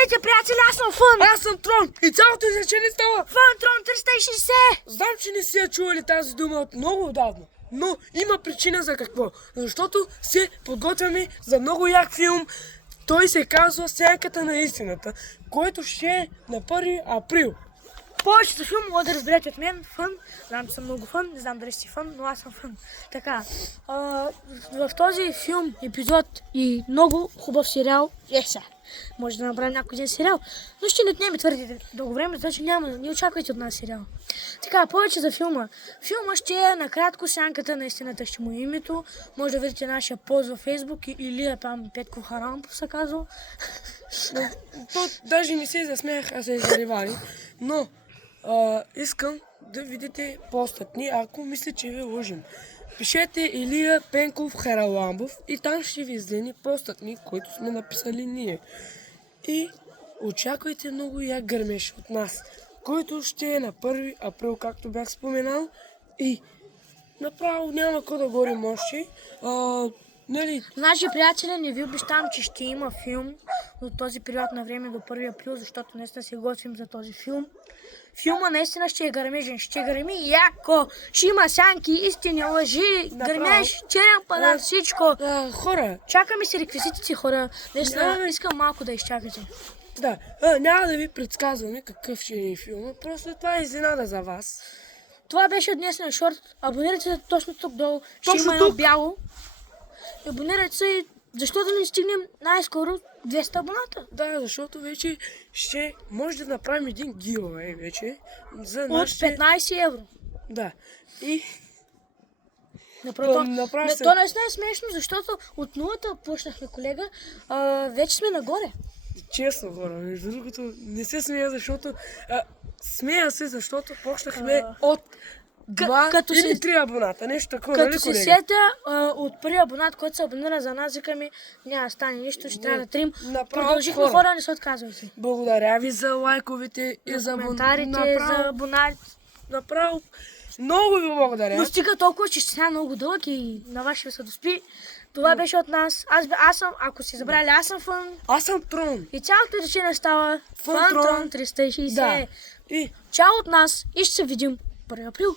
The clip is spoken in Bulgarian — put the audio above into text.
Здравейте, приятели, аз съм Фън! Аз съм Трон и цялото изречение става. Фън Трон 360! Знам, че не си я чували тази дума от много отдавна, но има причина за какво. Защото се подготвяме за много як филм. Той се казва Сянката на истината, който ще е на 1 април. Повечето филм може да разберете от мен, Фън. Знам, че съм много фън, не знам дали си фън, но аз съм фън. Така, в този филм, епизод и много хубав сериал, може да направим някой един сериал, но ще не отнеме твърде дълго време, значи не очаквайте от нас сериал. Така, повече за филма. Филма ще е накратко Сянката на истината, ще му е името. Може да видите нашия пост във Фейсбук или там Петко Харампов се казва. То даже не се засмях, а се заривали, но искам да видите постът ни, ако мисля, че ви лъжим. Пишете Илия Пенков Хараламбов и там ще ви издени постът ни, който сме написали ние. И очаквайте много як гърмеж от нас, който ще е на 1 април, както бях споменал. И направо няма какво да говорим още. Нали? Наши приятели, не ви обещавам, че ще има филм от този период на време до 1 април, защото наистина се готвим за този филм. Филма наистина ще е гърмежен, ще гърми яко, ще има сянки, истини, лъжи, гърмеж, черен панар, всичко. Хора, Чакаме си реквизитите, хора. Наистина искам малко да изчакате. да, няма да ви предсказваме какъв ще е филма, просто това е изненада за вас. Това беше днесния шорт. Абонирайте се точно тук долу. Ще Точно има едно тук? бяло. Абонирайте се и защо да не стигнем най-скоро 200 абоната? Да, защото вече ще може да направим един giveaway вече за От нашите... 15 евро. Да. И Направо, направи се- то наистина е смешно, защото от нулата почнахме, колега, вече сме нагоре. честно хора, между другото не се смея, защото... смея се, защото почнахме от 2 като или се- 3 абоната, нещо такова, Като нали, се колега? сета от първи абонат, който се абонира за нас, викаме, няма да стане нищо, ще трябва да трим. направо, Продължихме, хора. хора, не се отказвайте. Благодаря ви за лайковите и за Коментарите, за абонарите. Направо много ви благодаря. Но стига толкова, че ще стане много дълъг и на вас ще се доспи. Това беше от нас. Аз съм, ако си забрали, аз съм Фън. Аз съм Трон. И цялото решение става Фън Трон. Трон 360. Да. И Чао от нас и ще се видим 1 април.